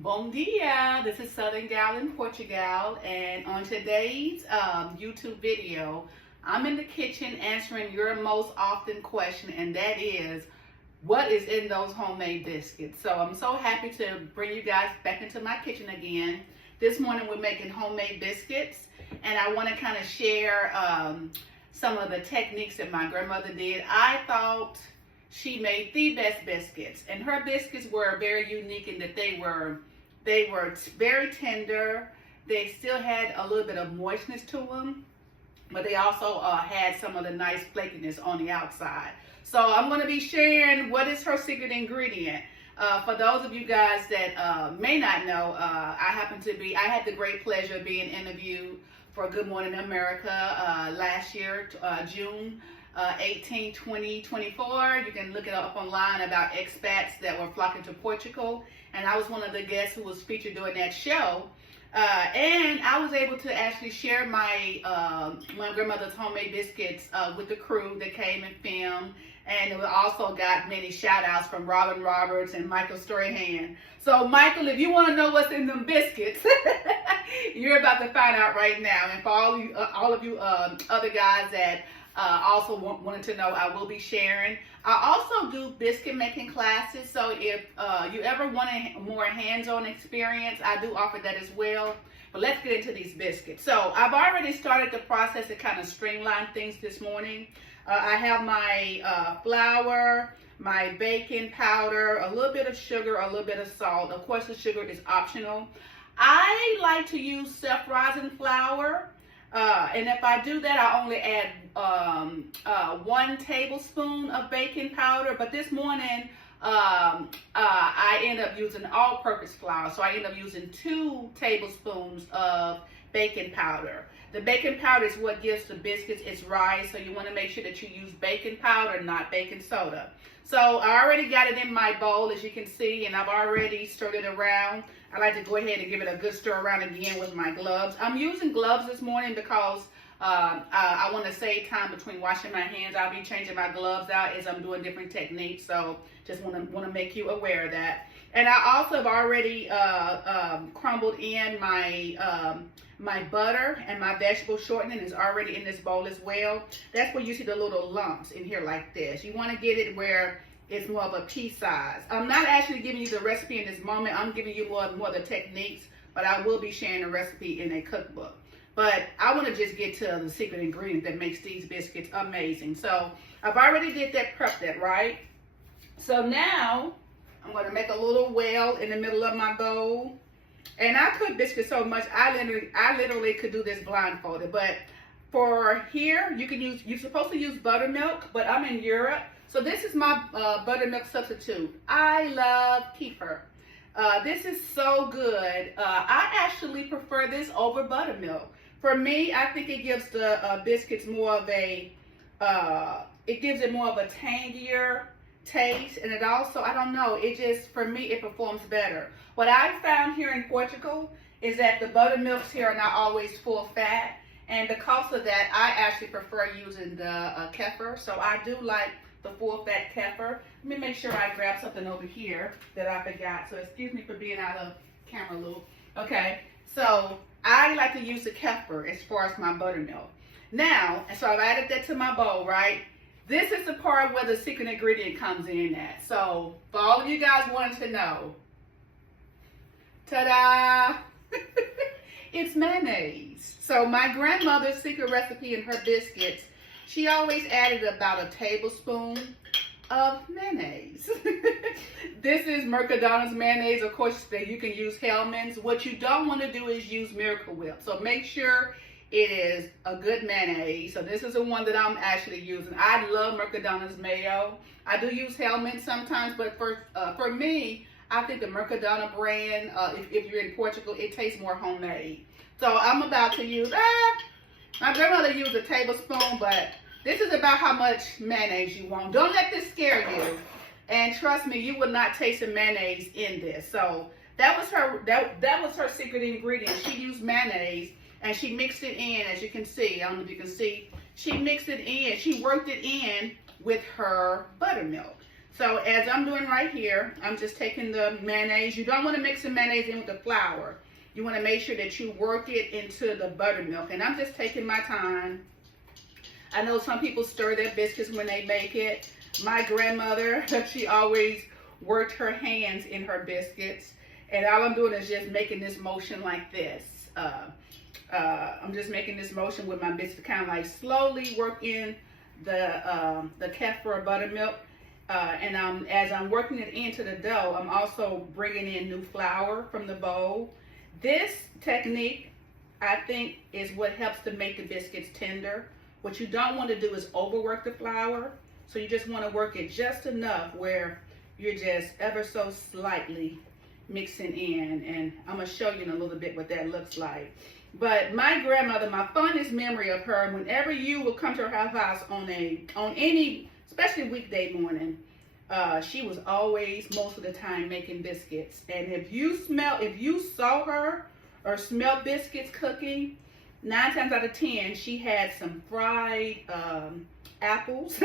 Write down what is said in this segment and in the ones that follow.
Bom dia, this is Southern Gal in Portugal, and on today's YouTube video, I'm in the kitchen answering your most often question, and that is, what is in those homemade biscuits? So I'm so happy to bring you guys back into my kitchen again. This morning we're making homemade biscuits, and I want to kind of share some of the techniques that my grandmother did. I thought she made the best biscuits, and her biscuits were very unique in that they were very tender. They still had a little bit of moistness to them, but they also had some of the nice flakiness on the outside. So I'm going to be sharing what is her secret ingredient. For those of you guys that may not know, I had the great pleasure of being interviewed for Good Morning America last year, June 18, 2024. You can look it up online about expats that were flocking to Portugal. And I was one of the guests who was featured during that show. And I was able to actually share my grandmother's homemade biscuits with the crew that came and filmed. And it also got many shout outs from Robin Roberts and Michael Strahan. So Michael, if you want to know what's in them biscuits, you're about to find out right now. And for all of you other guys that also wanted to know, I will be sharing. I also do biscuit making classes, so if you ever want a more hands-on experience, I do offer that as well. But let's get into these biscuits. So I've already started the process to kind of streamline things this morning. I have my flour, my baking powder, a little bit of sugar, a little bit of salt. Of course, the sugar is optional. I like to use self-rising flour. And if I do that, I only add 1 tablespoon of baking powder. But this morning, I end up using all-purpose flour. So I end up using 2 tablespoons of baking powder. The baking powder is what gives the biscuits its rise. So you want to make sure that you use baking powder, not baking soda. So I already got it in my bowl, as you can see, and I've already stirred it around. I like to go ahead and give it a good stir around again with my gloves. I'm using gloves this morning because I want to save time between washing my hands. I'll be changing my gloves out as I'm doing different techniques. So just want to make you aware of that. And I also have already crumbled in my butter, and my vegetable shortening is already in this bowl as well. That's where you see the little lumps in here like this. You want to get it where it's more of a pea size. I'm not actually giving you the recipe in this moment. I'm giving you more of the techniques, but I will be sharing the recipe in a cookbook. But I want to just get to the secret ingredient that makes these biscuits amazing. So I've already prepped that, right? So now I'm going to make a little well in the middle of my bowl. And I cook biscuits so much, I literally could do this blindfolded. But for here, you're supposed to use buttermilk, but I'm in Europe. So this is my buttermilk substitute. I love kefir. This is so good. I actually prefer this over buttermilk. For me, I think it gives the biscuits more of a, tangier taste, and it also, I don't know, for me, it performs better. What I found here in Portugal is that the buttermilks here are not always full fat, and because of that, I actually prefer using the kefir. So I do like the full fat kefir. Let me make sure I grab something over here that I forgot. So excuse me for being out of camera loop. Okay, so I like to use the kefir as far as my buttermilk. Now, and so I've added that to my bowl, right? This is the part where the secret ingredient comes in at. So for all of you guys wanting to know, ta-da! It's mayonnaise. So my grandmother's secret recipe in her biscuits, she always added about a tablespoon of mayonnaise. This is Mercadonna's mayonnaise. Of course, you can use Hellmann's. What you don't want to do is use Miracle Whip. So make sure it is a good mayonnaise. So this is the one that I'm actually using. I love Mercadonna's mayo. I do use Hellmann's sometimes, but for me, I think the Mercadona brand, if you're in Portugal, it tastes more homemade. So I'm about to use, my grandmother used a tablespoon, but this is about how much mayonnaise you want. Don't let this scare you. And trust me, you will not taste the mayonnaise in this. So that was her secret ingredient. She used mayonnaise and she mixed it in, as you can see. I don't know if you can see. She mixed it in. She worked it in with her buttermilk. So as I'm doing right here, I'm just taking the mayonnaise. You don't want to mix the mayonnaise in with the flour. You want to make sure that you work it into the buttermilk. And I'm just taking my time. I know some people stir their biscuits when they make it. My grandmother, she always worked her hands in her biscuits. And all I'm doing is just making this motion like this. I'm just making this motion with my biscuit, kind of like slowly work in the kefir buttermilk. And as I'm working it into the dough, I'm also bringing in new flour from the bowl. This technique, I think, is what helps to make the biscuits tender. What you don't want to do is overwork the flour. So you just want to work it just enough where you're just ever so slightly mixing in. And I'm going to show you in a little bit what that looks like. But my grandmother, my fondest memory of her, whenever you will come to her house on any, especially weekday morning, she was always, most of the time, making biscuits. And if you saw her or smelled biscuits cooking, 9 times out of 10, she had some fried apples.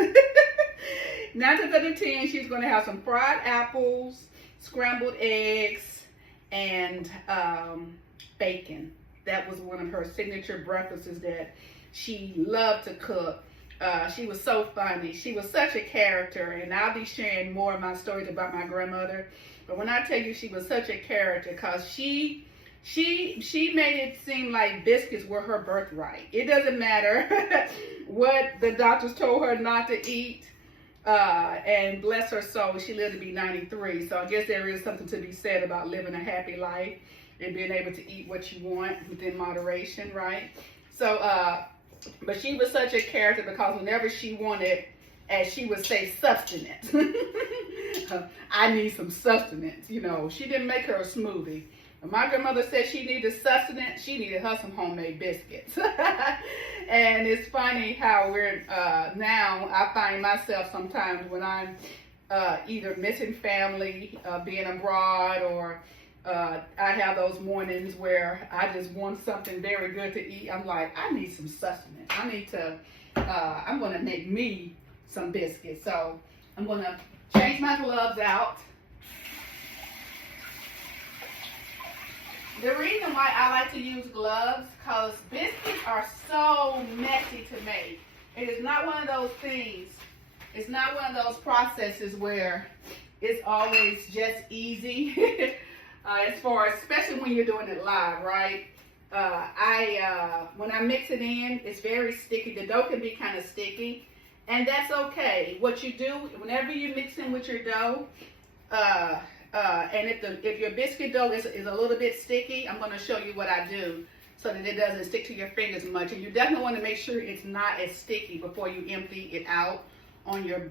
9 times out of 10, she's going to have some fried apples, scrambled eggs, and bacon. That was one of her signature breakfasts that she loved to cook. She was so funny. She was such a character, and I'll be sharing more of my stories about my grandmother. But when I tell you she was such a character, because she made it seem like biscuits were her birthright. It doesn't matter what the doctors told her not to eat. And bless her soul, she lived to be 93. So I guess there is something to be said about living a happy life and being able to eat what you want within moderation, right? So, but she was such a character because whenever she wanted, as she would say, sustenance, I need some sustenance. You know, she didn't make her a smoothie. When my grandmother said she needed sustenance, she needed her some homemade biscuits. And it's funny how we're now, I find myself sometimes when I'm either missing family, being abroad, or I have those mornings where I just want something very good to eat. I'm like, I need some sustenance. I need to, I'm going to make me some biscuits. So I'm going to change my gloves out. The reason why I like to use gloves, because biscuits are so messy to make. It is not one of those things, it's not one of those processes where it's always just easy. As far as, especially when you're doing it live, right? When I mix it in, it's very sticky. The dough can be kind of sticky, and that's okay. What you do, whenever you mix in with your dough, and if your biscuit dough is a little bit sticky, I'm going to show you what I do so that it doesn't stick to your fingers much. And you definitely want to make sure it's not as sticky before you empty it out on your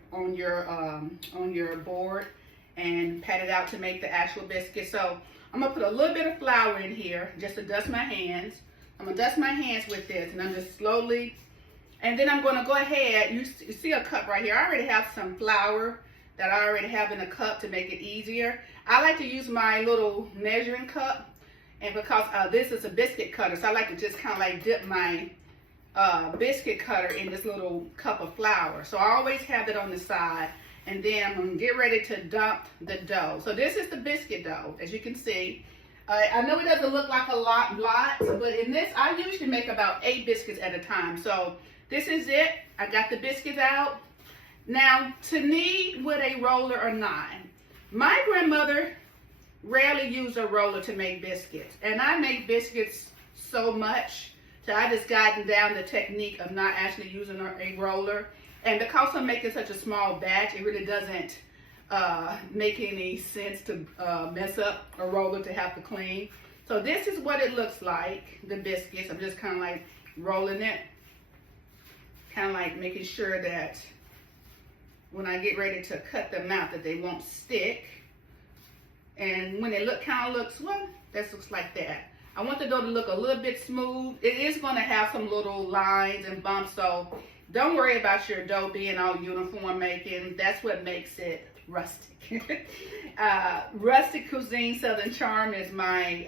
board and pat it out to make the actual biscuit. So I'm going to put a little bit of flour in here just to dust my hands. I'm going to dust my hands with this, and I'm just slowly, and then I'm going to go ahead, you see a cup right here. I already have some flour that I already have in a cup to make it easier. I like to use my little measuring cup, and because this is a biscuit cutter, so I like to just kind of like dip my biscuit cutter in this little cup of flour. So I always have it on the side. And then I'm going to get ready to dump the dough. So this is the biscuit dough, as you can see. I know it doesn't look like a lot, but in this, I usually make about 8 biscuits at a time. So this is it. I got the biscuits out. Now, to knead with a roller or not, my grandmother rarely used a roller to make biscuits. And I make biscuits so much, so I just gotten down the technique of not actually using a roller. And because I'm making such a small batch, it really doesn't make any sense to mess up a roller to have to clean. So this is what it looks like, the biscuits. I'm just kind of like rolling it, kind of like making sure that when I get ready to cut them out that they won't stick. And when they well, this looks like that. I want the dough to look a little bit smooth. It is going to have some little lines and bumps, so don't worry about your dough being all uniform making. That's what makes it rustic. Rustic cuisine, Southern charm is my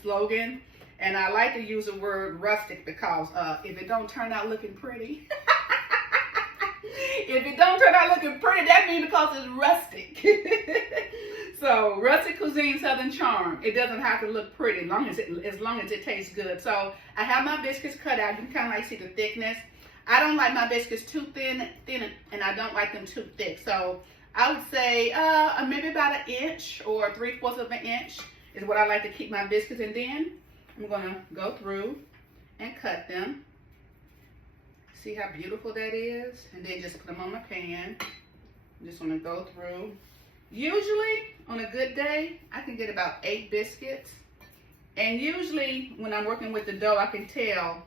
slogan. And I like to use the word rustic because if it don't turn out looking pretty, If it don't turn out looking pretty, that means because it's rustic. So rustic cuisine, Southern charm. It doesn't have to look pretty as long as it tastes good. So I have my biscuits cut out. You can kind of like see the thickness. I don't like my biscuits too thin, and I don't like them too thick. So I would say maybe about an inch or 3/4 of an inch is what I like to keep my biscuits. And then I'm gonna go through and cut them. See how beautiful that is? And then just put them on my pan. I'm just gonna go through. Usually on a good day, I can get about 8 biscuits. And usually when I'm working with the dough, I can tell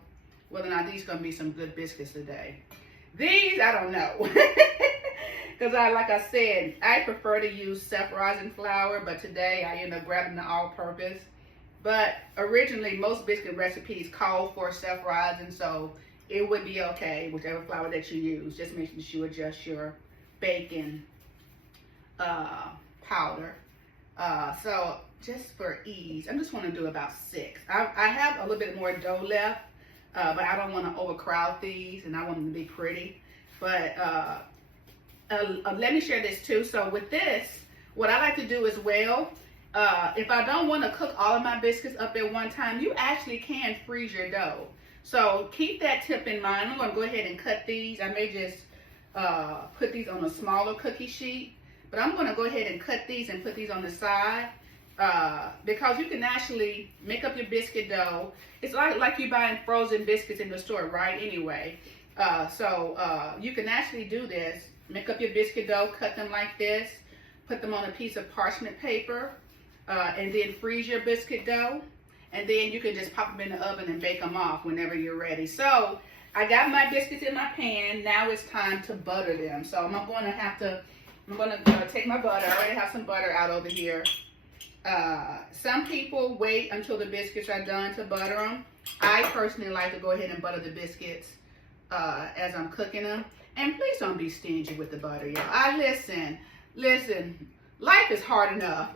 whether or not these gonna be some good biscuits today. These, I don't know. Because like I said, I prefer to use self-rising flour, but today I end up grabbing the all-purpose. But originally, most biscuit recipes call for self-rising, so it would be okay, whichever flour that you use. Just making sure you adjust your baking powder. So just for ease, I just want to do about 6. I have a little bit more dough left, but I don't want to overcrowd these, and I want them to be pretty. But let me share this too. So with this, what I like to do as well, if I don't want to cook all of my biscuits up at one time, you actually can freeze your dough. So keep that tip in mind. I'm going to go ahead and cut these. I may just put these on a smaller cookie sheet, but I'm going to go ahead and cut these and put these on the side because you can actually make up your biscuit dough. It's like you buying frozen biscuits in the store, right? Anyway, so you can actually do this. Make up your biscuit dough, cut them like this, put them on a piece of parchment paper, and then freeze your biscuit dough. And then you can just pop them in the oven and bake them off whenever you're ready. So I got my biscuits in my pan. Now it's time to butter them. So I'm going to take my butter. I already have some butter out over here. Some people wait until the biscuits are done to butter them. I personally like to go ahead and butter the biscuits as I'm cooking them. And please don't be stingy with the butter, y'all. Listen, life is hard enough.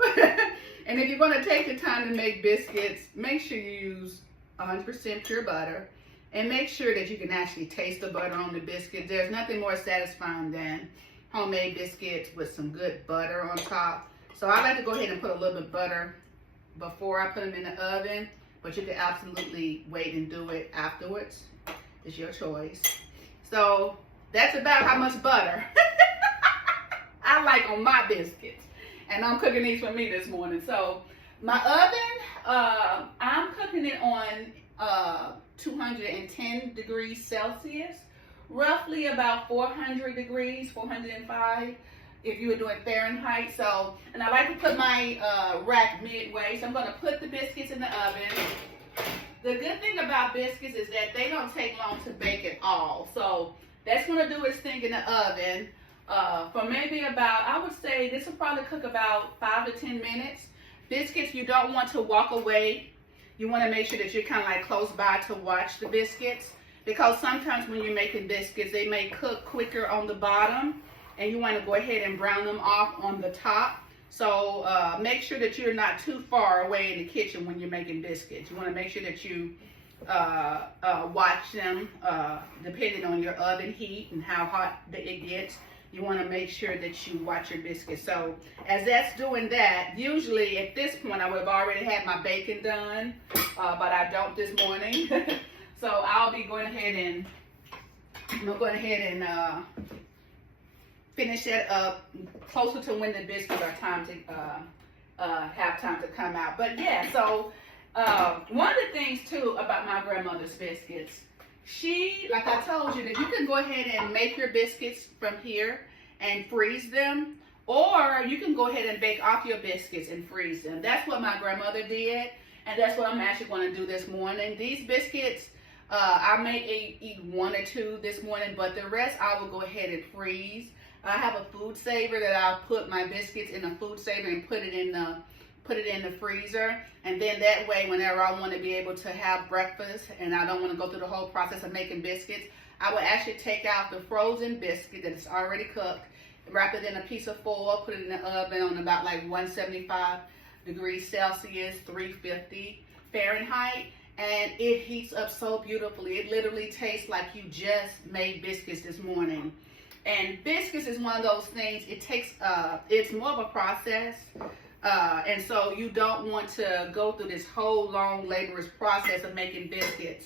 And if you're going to take the time to make biscuits, make sure you use 100% pure butter. And make sure that you can actually taste the butter on the biscuit. There's nothing more satisfying than homemade biscuits with some good butter on top. So I like to go ahead and put a little bit of butter before I put them in the oven. But you can absolutely wait and do it afterwards. It's your choice. So that's about how much butter I like on my biscuits. And I'm cooking these for me this morning. So my oven, I'm cooking it on 210 degrees Celsius, roughly about 400 degrees, 405 if you were doing Fahrenheit. So, and I like to put my rack midway. So I'm going to put the biscuits in the oven. The good thing about biscuits is that they don't take long to bake at all. So that's going to do its thing in the oven. For maybe about, I would say this will probably cook about 5 to 10 minutes. Biscuits, you don't want to walk away. You want to make sure that you're kind of like close by to watch the biscuits, because sometimes when you're making biscuits, they may cook quicker on the bottom, and you want to go ahead and brown them off on the top. So make sure that you're not too far away in the kitchen when you're making biscuits. You want to make sure that you watch them depending on your oven heat and how hot it gets. You want to make sure that you watch your biscuits. So as that's doing that, usually at this point I would have already had my bacon done, but I don't this morning. So I'll be going ahead and finish that up closer to when the biscuits are time to have time to come out. But yeah, so one of the things too about my grandmother's biscuits, she, like I told you, that you can go ahead and make your biscuits from here and freeze them, or you can go ahead and bake off your biscuits and freeze them. That's what my grandmother did, and that's what I'm actually going to do this morning. These biscuits, I may eat 1 or 2 this morning, but the rest I will go ahead and freeze. I have a food saver that I'll put my biscuits in a food saver and put it in the freezer, and then that way whenever I want to be able to have breakfast and I don't want to go through the whole process of making biscuits, I will actually take out the frozen biscuit that is already cooked, wrap it in a piece of foil, put it in the oven on about like 175 degrees Celsius, 350 Fahrenheit, and it heats up so beautifully. It literally tastes like you just made biscuits this morning. And biscuits is one of those things, it takes, it's more of a process. And so you don't want to go through this whole long, laborious process of making biscuits.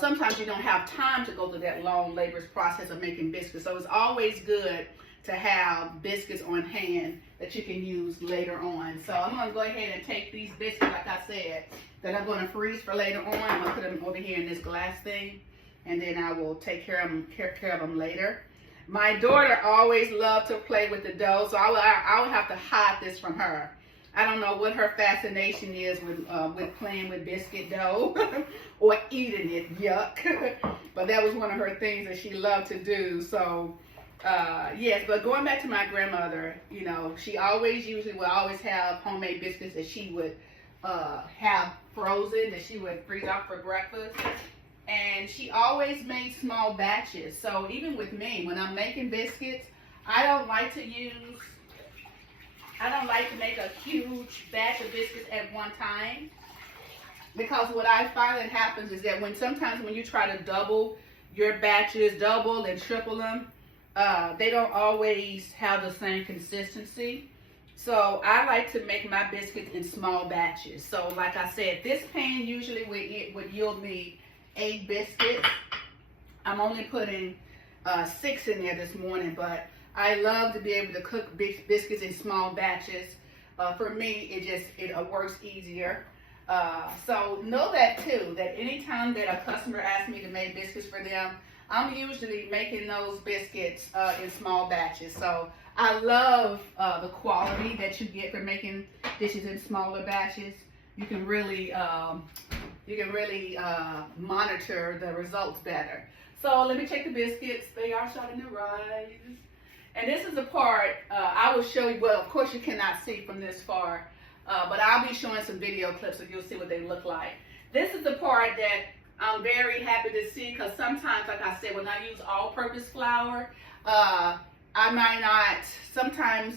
Sometimes you don't have time to go through that long, laborious process of making biscuits. So it's always good to have biscuits on hand that you can use later on. So I'm going to go ahead and take these biscuits, like I said, that I'm going to freeze for later on. I'm going to put them over here in this glass thing, and then I will take care of them later. My daughter always loved to play with the dough, so I would have to hide this from her. I don't know what her fascination is with playing with biscuit dough or eating it, yuck. But that was one of her things that she loved to do. So, yes, but going back to my grandmother, you know, she usually would always have homemade biscuits that she would have frozen, that she would freeze out for breakfast. And she always made small batches. So even with me, when I'm making biscuits, I don't like to make a huge batch of biscuits at one time, because what I find that happens is that sometimes when you try to double your batches, double and triple them, they don't always have the same consistency. So I like to make my biscuits in small batches. So like I said, this pan usually would yield me 8 biscuits. I'm only putting 6 in there this morning, but I love to be able to cook biscuits in small batches. For me, it works easier. So know that too, that anytime that a customer asks me to make biscuits for them, I'm usually making those biscuits in small batches. So I love the quality that you get from making dishes in smaller batches. You can really monitor the results better. So let me check the biscuits. They are starting to rise. And this is the part I will show you. Well, of course you cannot see from this far, but I'll be showing some video clips so you'll see what they look like. This is the part that I'm very happy to see, because sometimes, like I said, when I use all-purpose flour, I might not, sometimes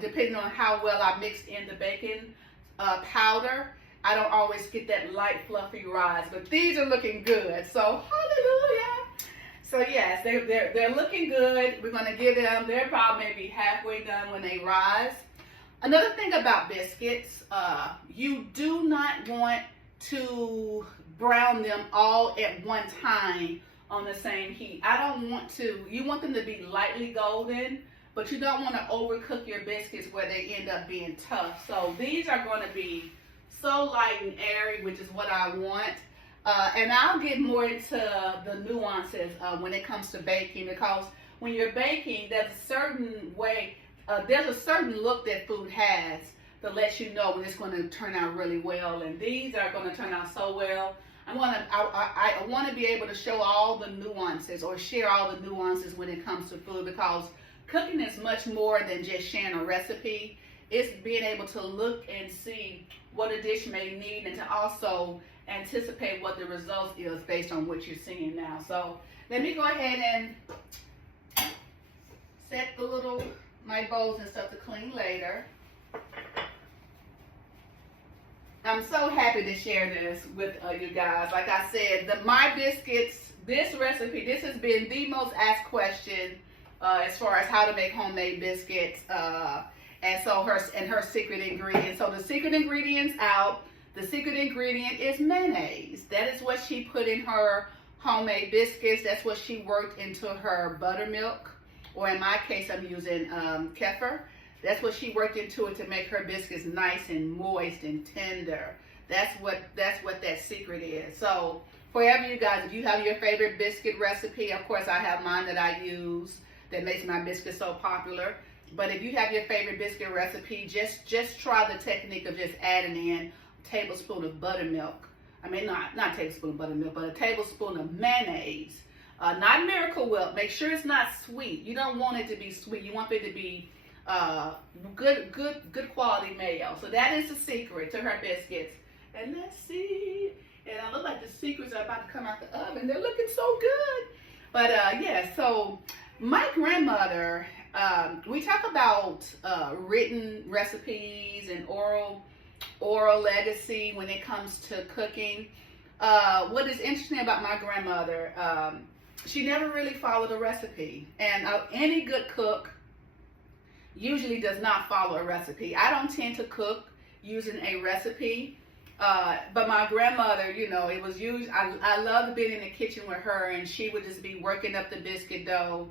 depending on how well I mixed in the baking powder, I don't always get that light fluffy rise, but these are looking good, so hallelujah. So yes, they're looking good. We're going to give them, they're probably maybe halfway done when they rise. Another thing about biscuits, you do not want to brown them all at one time on the same heat. You want them to be lightly golden, but you don't want to overcook your biscuits where they end up being tough. So these are going to be so light and airy, which is what I want. And I'll get more into the nuances when it comes to baking, because when you're baking, there's a certain way, there's a certain look that food has that lets you know when it's going to turn out really well. And these are going to turn out so well. I want to be able to show all the nuances, or share all the nuances when it comes to food, because cooking is much more than just sharing a recipe. It's being able to look and see what a dish may need, and to also anticipate what the result is based on what you're seeing now. So let me go ahead and set my bowls and stuff to clean later. I'm so happy to share this with you guys. Like I said, my biscuits, this recipe, this has been the most asked question as far as how to make homemade biscuits, and so her secret ingredient. So the secret ingredient's out. The secret ingredient is mayonnaise. That is what she put in her homemade biscuits. That's what she worked into her buttermilk, or in my case, I'm using kefir. That's what she worked into it to make her biscuits nice and moist and tender. That's what that secret is. So for every you guys, if you have your favorite biscuit recipe, of course I have mine that I use that makes my biscuits so popular. But if you have your favorite biscuit recipe, just try the technique of just adding in a tablespoon of buttermilk. I mean, not a tablespoon of buttermilk, but a tablespoon of mayonnaise. Not Miracle Whip. Make sure it's not sweet. You don't want it to be sweet. You want it to be good quality mayo. So that is the secret to her biscuits. And let's see. And I look like the secrets are about to come out the oven. They're looking so good. But yeah, so my grandmother, we talk about written recipes and oral legacy when it comes to cooking. What is interesting about my grandmother, she never really followed a recipe. And any good cook usually does not follow a recipe. I don't tend to cook using a recipe. But my grandmother, you know, it was usually, I loved being in the kitchen with her, and she would just be working up the biscuit dough,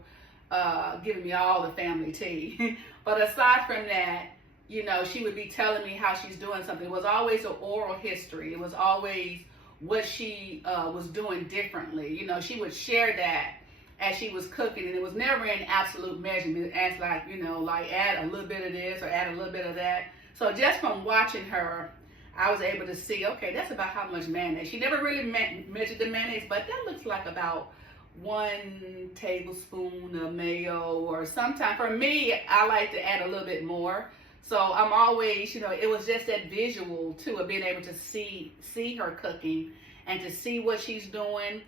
giving me all the family tea. But aside from that, you know, she would be telling me how she's doing something. It was always an oral history. It was always what she was doing differently. You know, she would share that as she was cooking, and it was never in absolute measurement, as like, you know, like add a little bit of this or add a little bit of that. So just from watching her, I was able to see, okay, that's about how much mayonnaise. She never really measured the mayonnaise, but that looks like about 1 tablespoon of mayo, or sometimes, for me, I like to add a little bit more. So I'm always, you know, it was just that visual too, of being able to see her cooking and to see what she's doing.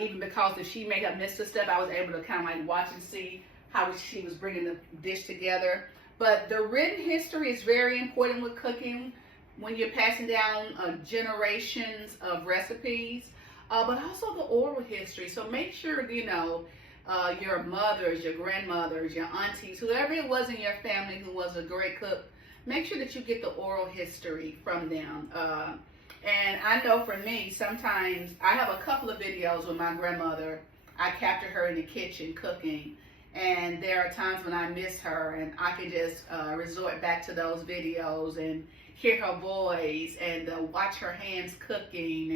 Even because if she may have missed a step, I was able to kind of like watch and see how she was bringing the dish together. But the written history is very important with cooking when you're passing down generations of recipes, but also the oral history. So make sure, you know, your mothers, your grandmothers, your aunties, whoever it was in your family who was a great cook, make sure that you get the oral history from them. And I know for me, sometimes I have a couple of videos with my grandmother. I captured her in the kitchen cooking, and there are times when I miss her, and I can just resort back to those videos and hear her voice and watch her hands cooking.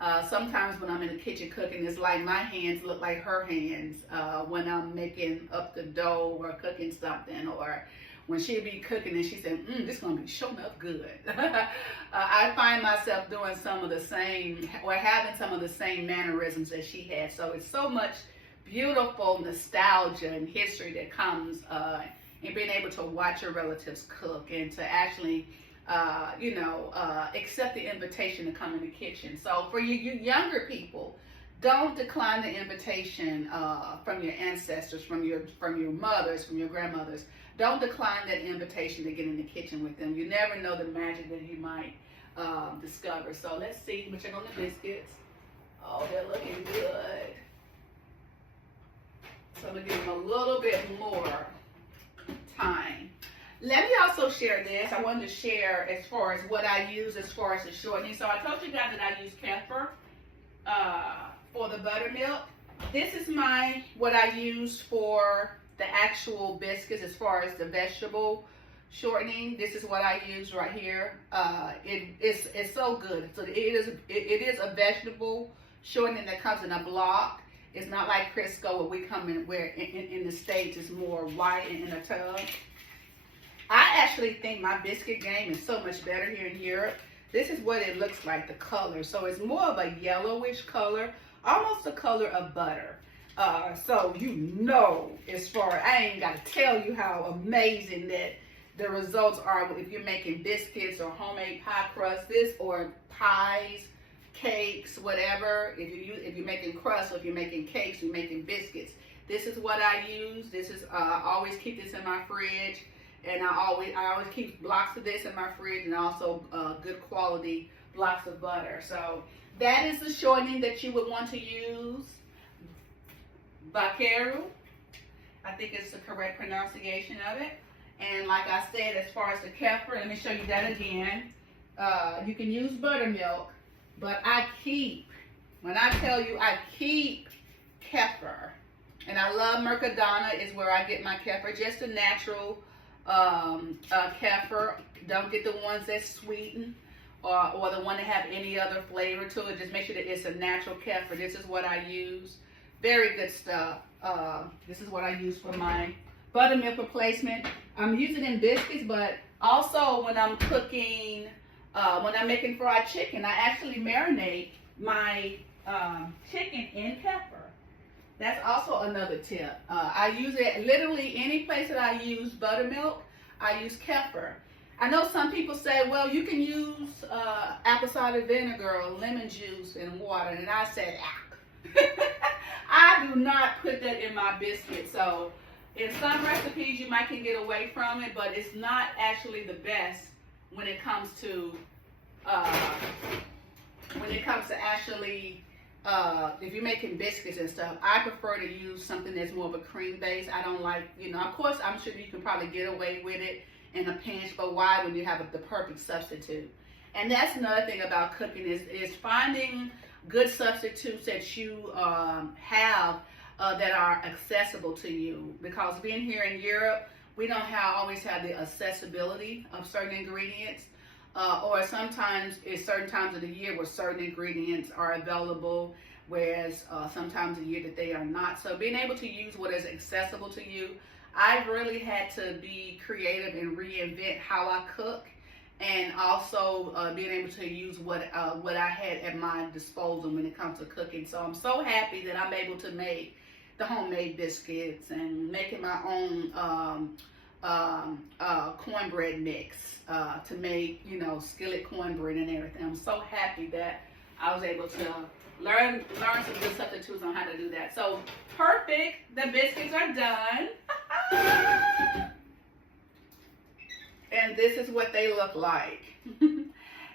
And sometimes when I'm in the kitchen cooking, it's like my hands look like her hands when I'm making up the dough or cooking something, or when she'd be cooking and she said, this is going to be showing up good. I find myself doing some of the same, or having some of the same mannerisms that she had. So it's so much beautiful nostalgia and history that comes in being able to watch your relatives cook and to actually accept the invitation to come in the kitchen. So for you younger people, don't decline the invitation from your ancestors, from your mothers, from your grandmothers. Don't decline that invitation to get in the kitchen with them. You never know the magic that you might discover. So let's see. We'll check on the biscuits. Oh, they're looking good. So I'm going to give them a little bit more time. Let me also share this. I wanted to share as far as what I use as far as the shortening. So I told you guys that I use kefir for the buttermilk. This is what I use for the actual biscuits as far as the vegetable shortening. This is what I use right here. It's so good. So it is a vegetable shortening that comes in a block. It's not like Crisco where we come in, where in the States it's more white and in a tub. I actually think my biscuit game is so much better here in Europe. This is what it looks like, the color. So it's more of a yellowish color, almost the color of butter. So you know, as far, I ain't got to tell you how amazing that the results are if you're making biscuits or homemade pie crust, or pies, cakes, whatever. If you're making crust, or if you're making cakes, you're making biscuits. This is what I use. This is I always keep this in my fridge, and I always keep blocks of this in my fridge, and also good quality blocks of butter. So that is the shortening that you would want to use. Bakeru, I think it's the correct pronunciation of it. And like I said, as far as the kefir, let me show you that again. You can use buttermilk, but when I tell you I keep kefir, and I love Mercadona is where I get my kefir, just a natural kefir. Don't get the ones that's sweetened or the one that have any other flavor to it. Just make sure that it's a natural kefir. This is what I use. Very good stuff. This is what I use for my buttermilk replacement. I'm using it in biscuits, but also when I'm cooking, when I'm making fried chicken, I actually marinate my chicken in kefir. That's also another tip. I use it literally any place that I use buttermilk, I use kefir. I know some people say, well, you can use apple cider vinegar or lemon juice and water, and I said, I do not put that in my biscuit. So in some recipes you might can get away from it, but it's not actually the best when it comes to actually if you're making biscuits and stuff, I prefer to use something that's more of a cream base. I don't like, of course, I'm sure you can probably get away with it in a pinch, but why when you have the perfect substitute? And that's another thing about cooking is finding good substitutes that you have that are accessible to you. Because being here in Europe, we don't always have the accessibility of certain ingredients. Or sometimes it's certain times of the year where certain ingredients are available, whereas sometimes a year that they are not. So being able to use what is accessible to you, I've really had to be creative and reinvent how I cook, and also being able to use what I had at my disposal when it comes to cooking. So I'm so happy that I'm able to make the homemade biscuits and making my own cornbread mix to make, skillet cornbread and everything. I'm so happy that I was able to learn some good substitutes on how to do that. So perfect, the biscuits are done. And this is what they look like.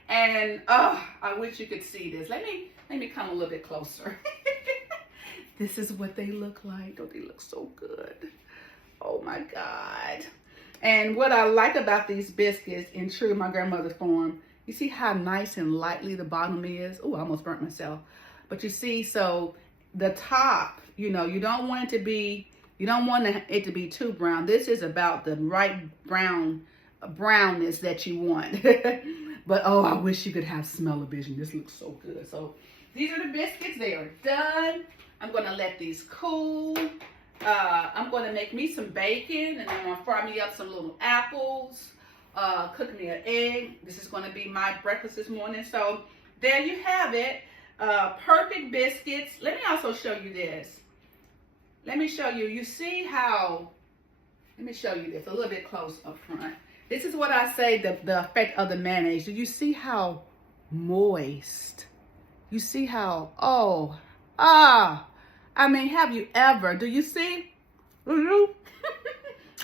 And I wish you could see this. Let me come a little bit closer. This is what they look like. Oh, they look so good. Oh my God. And what I like about these biscuits, in true my grandmother's form, you see how nice and lightly the bottom is? Oh, I almost burnt myself. But you see, so the top, you don't want it to be, too brown. This is about the right brownness that you want. But oh, I wish you could have smell-o-vision. This looks so good. So these are the biscuits. They are done. I'm going to let these cool. I'm going to make me some bacon, and I'm going to fry me up some little apples, cook me an egg. This is going to be my breakfast this morning. So there you have it. Perfect biscuits. Let me also show you this. Let me show you. You see how, let me show you this a little bit close up front. This is what I say, the effect of the mayonnaise. Do you see how moist? You see how, I mean, have you ever, do you see? Do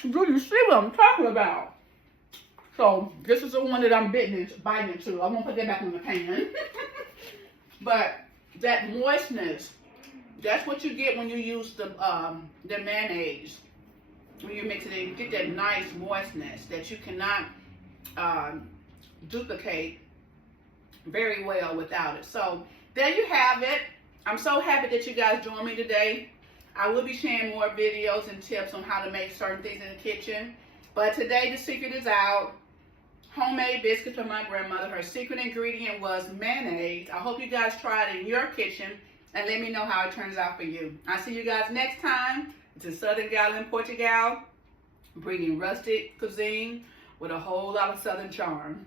you see what I'm talking about? So this is the one that I'm biting into. I won't put that back in the pan. But that moistness, that's what you get when you use the mayonnaise. When you mix it in, you get that nice moistness that you cannot duplicate very well without it. So there you have it. I'm so happy that you guys joined me today. I will be sharing more videos and tips on how to make certain things in the kitchen. But today the secret is out. Homemade biscuits from my grandmother. Her secret ingredient was mayonnaise. I hope you guys try it in your kitchen and let me know how it turns out for you. I'll see you guys next time. It's in Southern Gal in Portugal, bringing rustic cuisine with a whole lot of Southern charm.